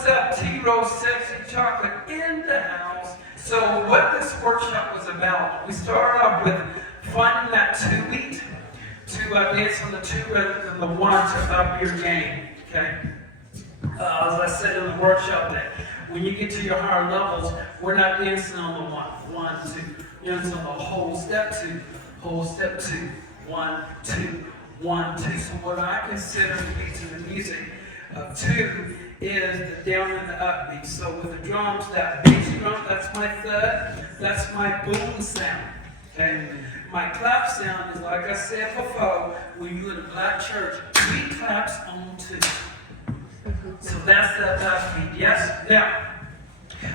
What's up, T-Rose Sexy Chocolate in the house. So what this workshop was about, we started off with finding that 2 beat to dance on the 2 rather than the 1 to up your game, okay? As I said in the workshop, that when you get to your higher levels, we're not dancing on the 1, 2, you're dancing on the whole step 2, 1, 2, 1, 2. So what I consider the beats in the music of 2 is the down and the upbeat. So with the drums, that bass drum, that's my thud, that's my boom sound. Okay? My clap sound is, like I said before, when you're in a black church, 3 claps on 2. So that's that upbeat. Yes? Now,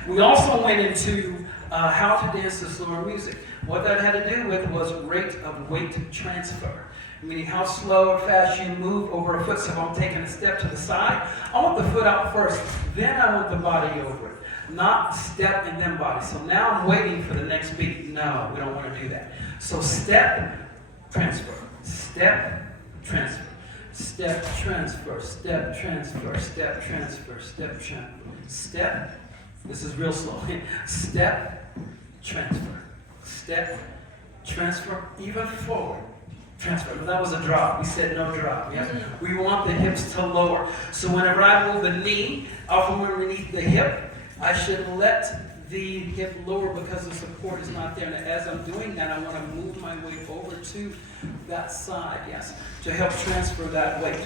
we also went into how to dance to slower music. What that had to do with was rate of weight transfer. Meaning how slow or fast you move over a foot. So if I'm taking a step to the side, I want the foot out first, then I want the body over it. Not step and then body. So now I'm waiting for the next beat. No, we don't want to do that. So step, transfer, step, transfer, step, transfer, step, transfer, step, transfer, step, transfer, step. This is real slow. Step, transfer, step, transfer, even forward. Transfer. That was a drop. We said no drop. Yes? We want the hips to lower. So whenever I move the knee off from underneath the hip, I should let the hip lower because the support is not there. And as I'm doing that, I want to move my way over to that side, yes, to help transfer that weight.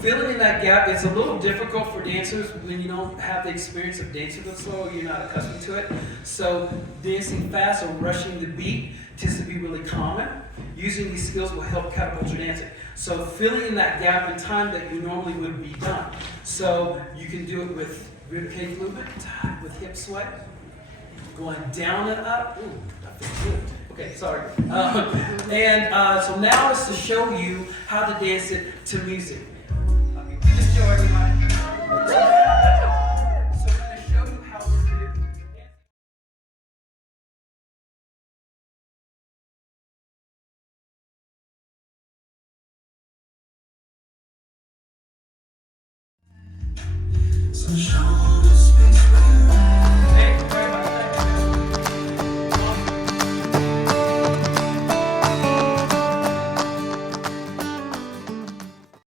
Filling in that gap, it's a little difficult for dancers when you don't have the experience of dancing with slow, you're not accustomed to it. So dancing fast or rushing the beat tends to be really common. Using these skills will help catapult your dancing. So filling in that gap in time that you normally would be done. So you can do it with ribcage movement, with hip sway, going down and up. Ooh, that feels good. Okay, sorry. So now is to show you how to dance it to music. Just show everybody. So we're going to show you how we're going to do it. So show